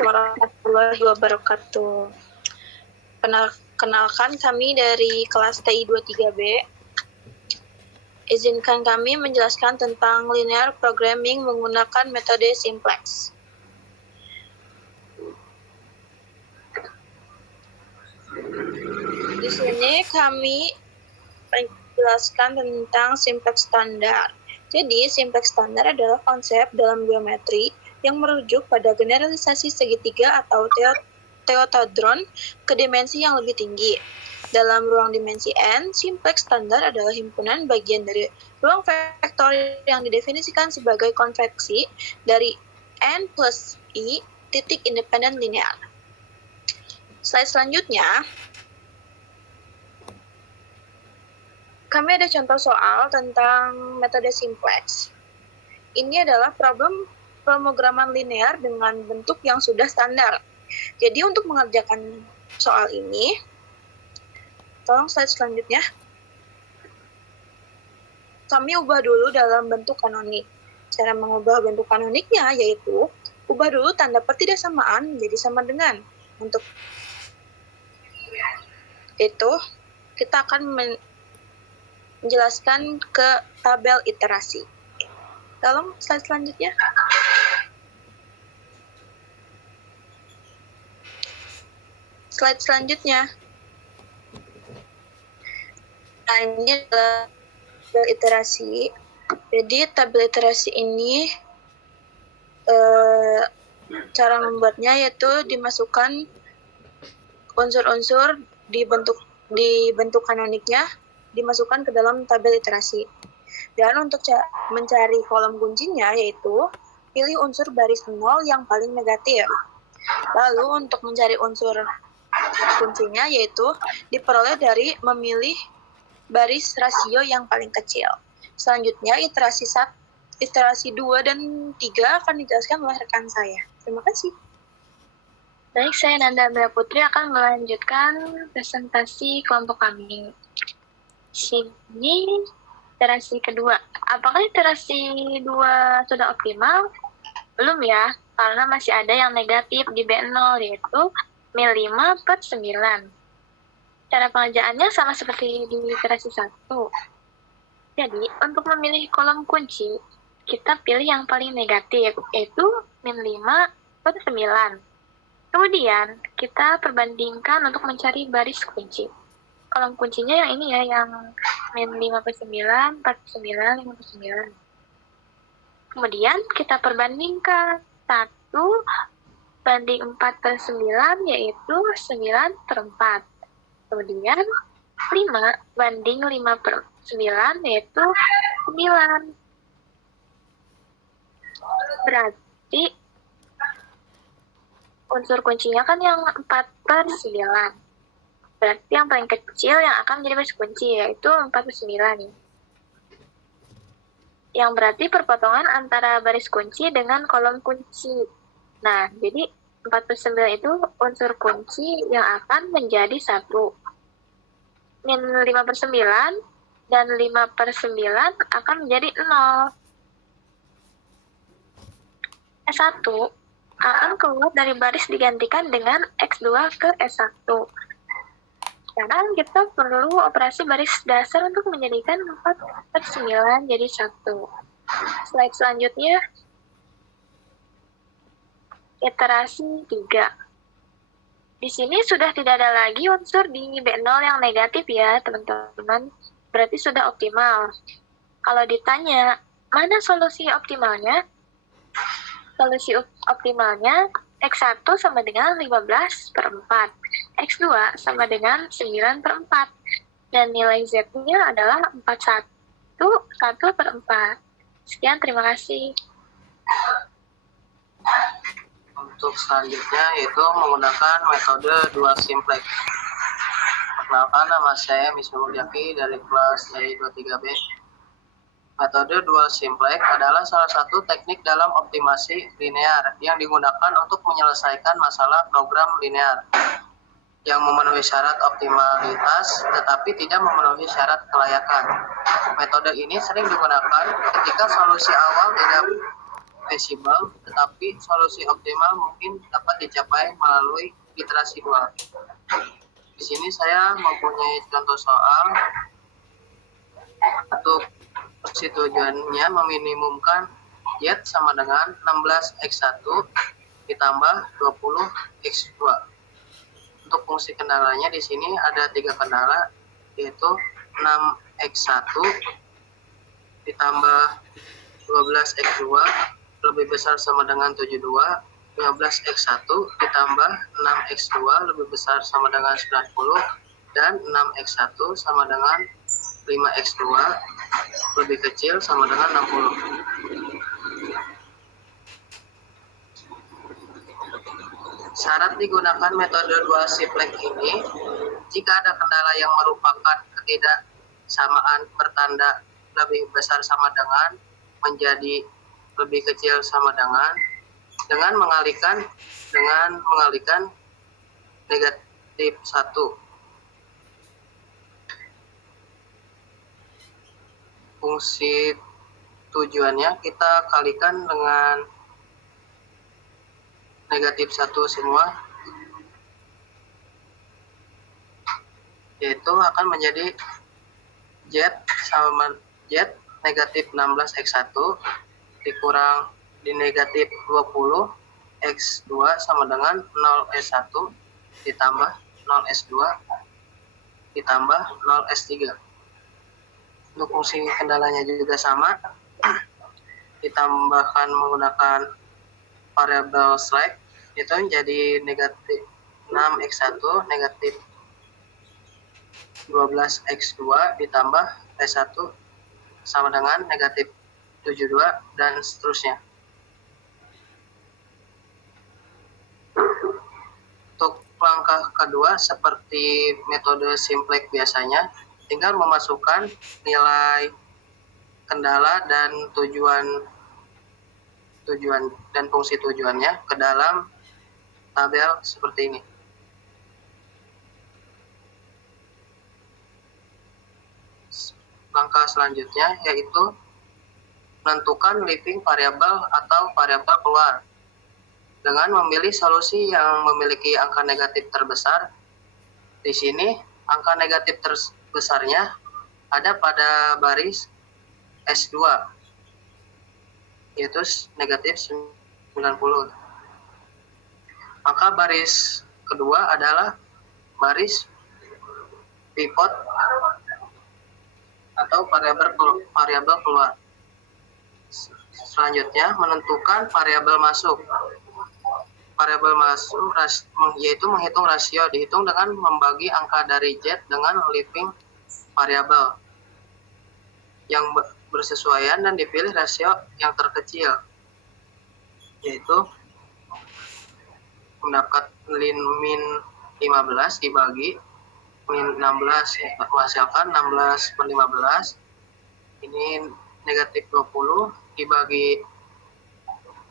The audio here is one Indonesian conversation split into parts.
Assalamualaikum warahmatullahi wabarakatuh. Kenalkan kami dari kelas TI 23B. Izinkan kami menjelaskan tentang linear programming menggunakan metode simplex. Di sini kami menjelaskan tentang simplex standar. Jadi, simplex standar adalah konsep dalam geometri yang merujuk pada generalisasi segitiga atau teotadron ke dimensi yang lebih tinggi. Dalam ruang dimensi N, simplex standar adalah himpunan bagian dari ruang vektor yang didefinisikan sebagai konveksi dari N plus I titik independen linear. Slide selanjutnya, kami ada contoh soal tentang metode simplex. Ini adalah problem pemrograman linear dengan bentuk yang sudah standar. Jadi untuk mengerjakan soal ini, tolong slide selanjutnya. Kami ubah dulu dalam bentuk kanonik. Cara mengubah bentuk kanoniknya yaitu ubah dulu tanda pertidaksamaan menjadi sama dengan. Untuk itu, kita akan menjelaskan ke tabel iterasi. Tolong slide selanjutnya. Slide selanjutnya. Nah, ini adalah tabel iterasi. Jadi tabel iterasi ini cara membuatnya yaitu dimasukkan unsur-unsur di bentuk kanoniknya dimasukkan ke dalam tabel iterasi. Dan untuk mencari kolom kuncinya yaitu pilih unsur baris 0 yang paling negatif. Lalu untuk mencari unsur kuncinya yaitu diperoleh dari memilih baris rasio yang paling kecil. Selanjutnya iterasi 2 dan 3 akan dijelaskan oleh rekan saya. Terima kasih. Baik, saya Nanda Mbak Putri akan melanjutkan presentasi kelompok kami. Sini iterasi kedua. Apakah iterasi 2 sudah optimal? Belum ya, karena masih ada yang negatif di B0 yaitu -5/9. Cara pengerjaannya sama seperti di iterasi 1. Jadi, untuk memilih kolom kunci, kita pilih yang paling negatif, yaitu -5/9. Kemudian, kita perbandingkan untuk mencari baris kunci. Kolom kuncinya yang ini ya, yang -5/9, 4/9, 5/9. Kemudian, kita perbandingkan 1 banding 4/9, yaitu 9/4. Kemudian 5 banding 5/9 yaitu 9. Berarti unsur kuncinya kan yang 4/9. Berarti yang paling kecil yang akan menjadi baris kunci yaitu 4/9. Yang berarti perpotongan antara baris kunci dengan kolom kunci. Nah, jadi 4/9 itu unsur kunci yang akan menjadi 1. -5/9 dan 5/9 akan menjadi 0. S1 akan keluar dari baris digantikan dengan X2 ke S1. Sekarang kita perlu operasi baris dasar untuk menjadikan 4/9 jadi 1. Slide selanjutnya. Iterasi 3. Di sini sudah tidak ada lagi unsur di B0 yang negatif ya, teman-teman. Berarti sudah optimal. Kalau ditanya, mana solusi optimalnya? Solusi optimalnya X1 sama dengan 15/4. X2 sama dengan 9/4. Dan nilai Z-nya adalah 1/4. Sekian, terima kasih. Untuk selanjutnya yaitu menggunakan metode dual simplex. Perkenalkan, nama saya Misbahul Jaki dari kelas TI 23B. Metode dual simplex adalah salah satu teknik dalam optimasi linear yang digunakan untuk menyelesaikan masalah program linear yang memenuhi syarat optimalitas tetapi tidak memenuhi syarat kelayakan. Metode ini sering digunakan ketika solusi awal tidak feasible, tetapi solusi optimal mungkin dapat dicapai melalui iterasi dual. Di sini saya mempunyai contoh soal untuk fungsi tujuannya meminimumkan Z sama dengan 16x1 ditambah 20x2. Untuk fungsi kendalanya di sini ada 3 kendala, yaitu 6x1 ditambah 12x2 lebih besar sama dengan 72, 15x1 ditambah 6x2 lebih besar sama dengan 90, dan 6x1 sama dengan 5x2 lebih kecil sama dengan 60. Syarat digunakan metode dual simplex ini, jika ada kendala yang merupakan ketidaksamaan bertanda lebih besar sama dengan menjadi lebih kecil sama dengan mengalihkan negatif 1. Fungsi tujuannya kita kalikan dengan negatif 1 semua, yaitu akan menjadi Z sama Z negatif 16x1 dikurang di negatif 20 x2 sama dengan 0s1 ditambah 0s2 ditambah 0s3. Untuk fungsi kendalanya juga sama, ditambahkan menggunakan variabel slack, itu menjadi negatif 6x1 negatif 12x2 ditambah s1 sama dengan negatif 72 dan seterusnya. Untuk langkah kedua, seperti metode simplex biasanya, tinggal memasukkan nilai kendala dan tujuan dan fungsi tujuannya ke dalam tabel seperti ini. Langkah selanjutnya yaitu menentukan living variable atau variabel keluar dengan memilih solusi yang memiliki angka negatif terbesar. Di sini angka negatif terbesarnya ada pada baris S2, yaitu negatif 90. Maka baris kedua adalah baris pivot atau variabel keluar. Selanjutnya menentukan variabel masuk. Variabel masuk yaitu menghitung rasio, dihitung dengan membagi angka dari Z dengan living variabel yang bersesuaian dan dipilih rasio yang terkecil, yaitu mendapat min 15 dibagi min 16, menghasilkan 16 per 15. Ini negatif 20 dibagi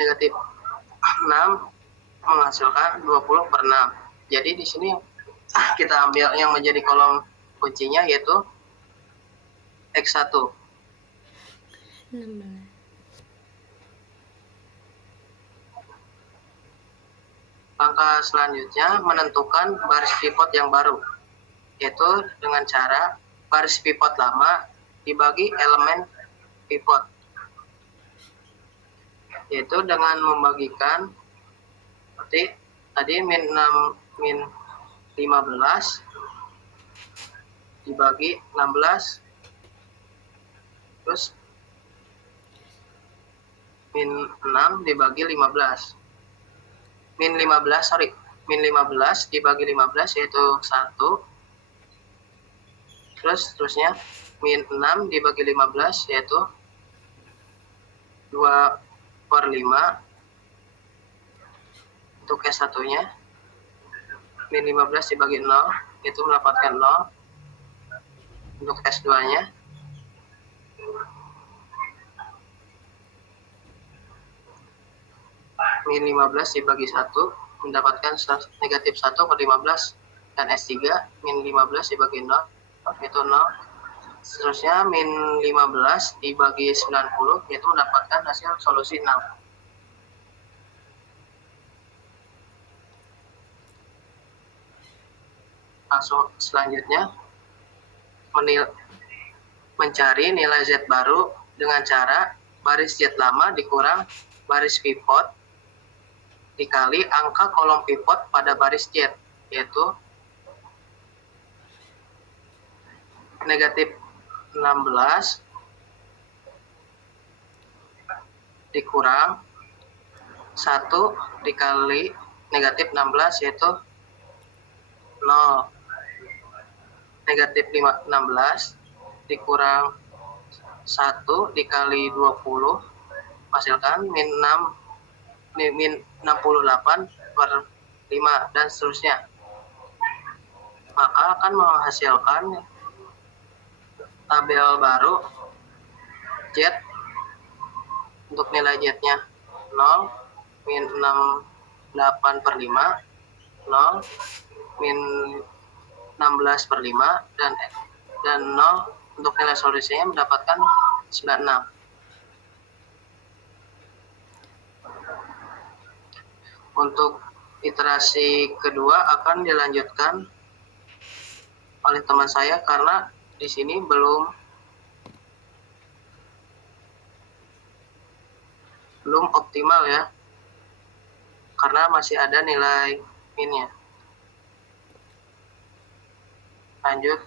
negatif 6 menghasilkan 20 per 6. Jadi di sini kita ambil yang menjadi kolom kuncinya, yaitu X1. 16. Langkah selanjutnya menentukan baris pivot yang baru, yaitu dengan cara baris pivot lama dibagi elemen pivot, yaitu dengan membagikan seperti tadi min 15 dibagi 16, terus min 6 dibagi 15. Min 15 dibagi 15 yaitu 1. Terusnya min 6 dibagi 15 yaitu 2 per 5. Untuk S1 nya min 15 dibagi 0 itu mendapatkan 0. Untuk S2 nya min 15 dibagi 1 mendapatkan negatif 1 per 15, dan S3 min 15 dibagi 0 yaitu 0. Seterusnya min 15 dibagi 90 yaitu mendapatkan hasil solusi 6. Langsung selanjutnya mencari nilai Z baru dengan cara baris Z lama dikurang baris pivot dikali angka kolom pivot pada baris Z, yaitu negatif 16 dikurang 1 dikali negatif 16, yaitu 0. Negatif 16 dikurang 1 dikali 20 hasilkan min 68 per 5 dan seterusnya. Maka akan menghasilkan tabel baru Z untuk nilai Z-nya 0, min 68 per 5, 0, min 16 per 5, dan 0 untuk nilai solusinya mendapatkan 96. Untuk iterasi kedua akan dilanjutkan oleh teman saya karena di sini belum optimal ya, karena masih ada nilai minnya. Lanjut.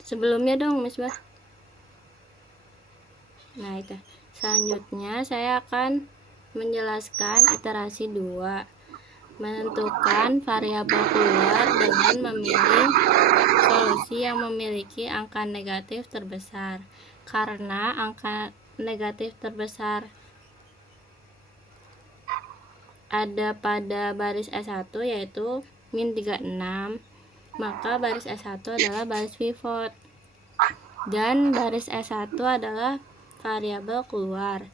Sebelumnya dong, Miss Bah. Nah, itu. Selanjutnya saya akan menjelaskan iterasi 2. Menentukan variabel keluar dengan memilih solusi yang memiliki angka negatif terbesar. Karena angka negatif terbesar ada pada baris S1 yaitu min 36, maka baris S1 adalah baris pivot dan baris S1 adalah variabel keluar.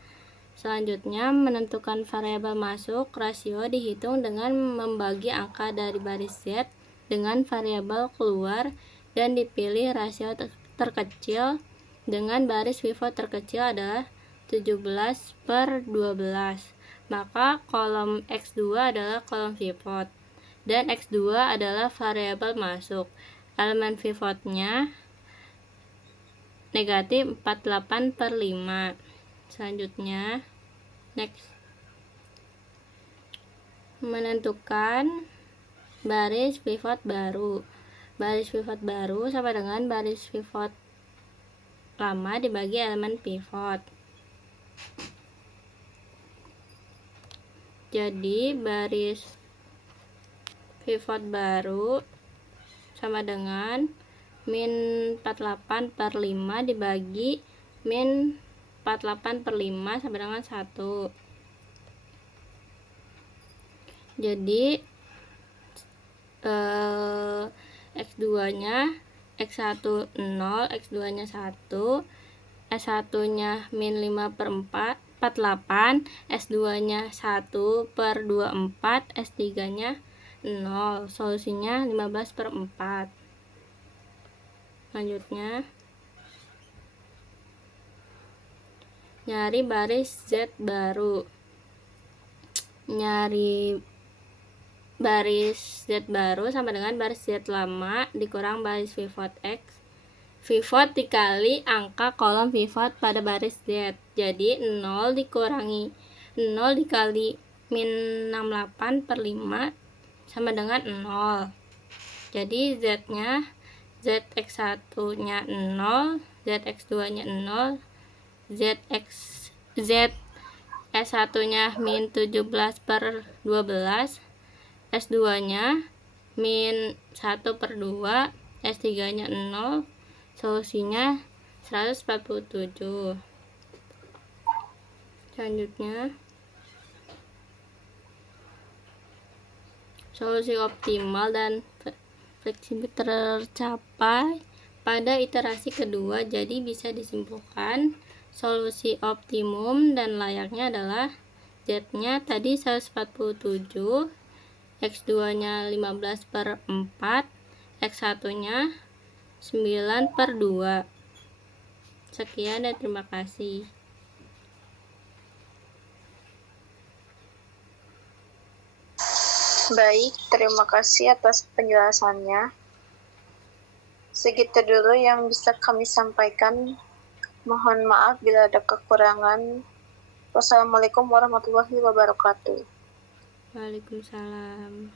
Selanjutnya, menentukan variabel masuk, rasio dihitung dengan membagi angka dari baris Z dengan variabel keluar dan dipilih rasio terkecil dengan baris pivot terkecil adalah 17 per 12. Maka kolom X2 adalah kolom pivot dan X2 adalah variabel masuk. Elemen pivotnya negatif 48 per 5. Selanjutnya, next, menentukan baris pivot baru. Baris pivot baru sama dengan baris pivot lama dibagi elemen pivot. Jadi baris pivot baru sama dengan min 48 per 5 dibagi min 48 per 5 sama dengan 1. Jadi X2 nya X1 0, X2 nya 1, S1 nya min 5 per 48, S2 nya 1 per 24, S3 nya 0. Solusinya 15 per 4. Selanjutnya, nyari baris Z baru. Nyari baris Z baru sama dengan baris Z lama dikurang baris pivot X. Pivot dikali angka kolom pivot pada baris Z. Jadi 0 dikurangi 0 dikali min 68 per 5 sama dengan 0. Jadi Z-nya ZX1 nya 0, ZX2 nya 0, S1 nya min 17 per 12, S2 nya min 1 per 2, S3 nya 0, solusinya 147. Selanjutnya, solusi optimal dan fleksibel tercapai pada iterasi kedua. Jadi bisa disimpulkan solusi optimum dan layaknya adalah Z-nya tadi 147, X2 nya 15 per 4, X1 nya 9 per 2. Sekian dan terima kasih. Baik, terima kasih atas penjelasannya. Segitu dulu yang bisa kami sampaikan. Mohon maaf bila ada kekurangan. Wassalamualaikum warahmatullahi wabarakatuh. Waalaikumsalam.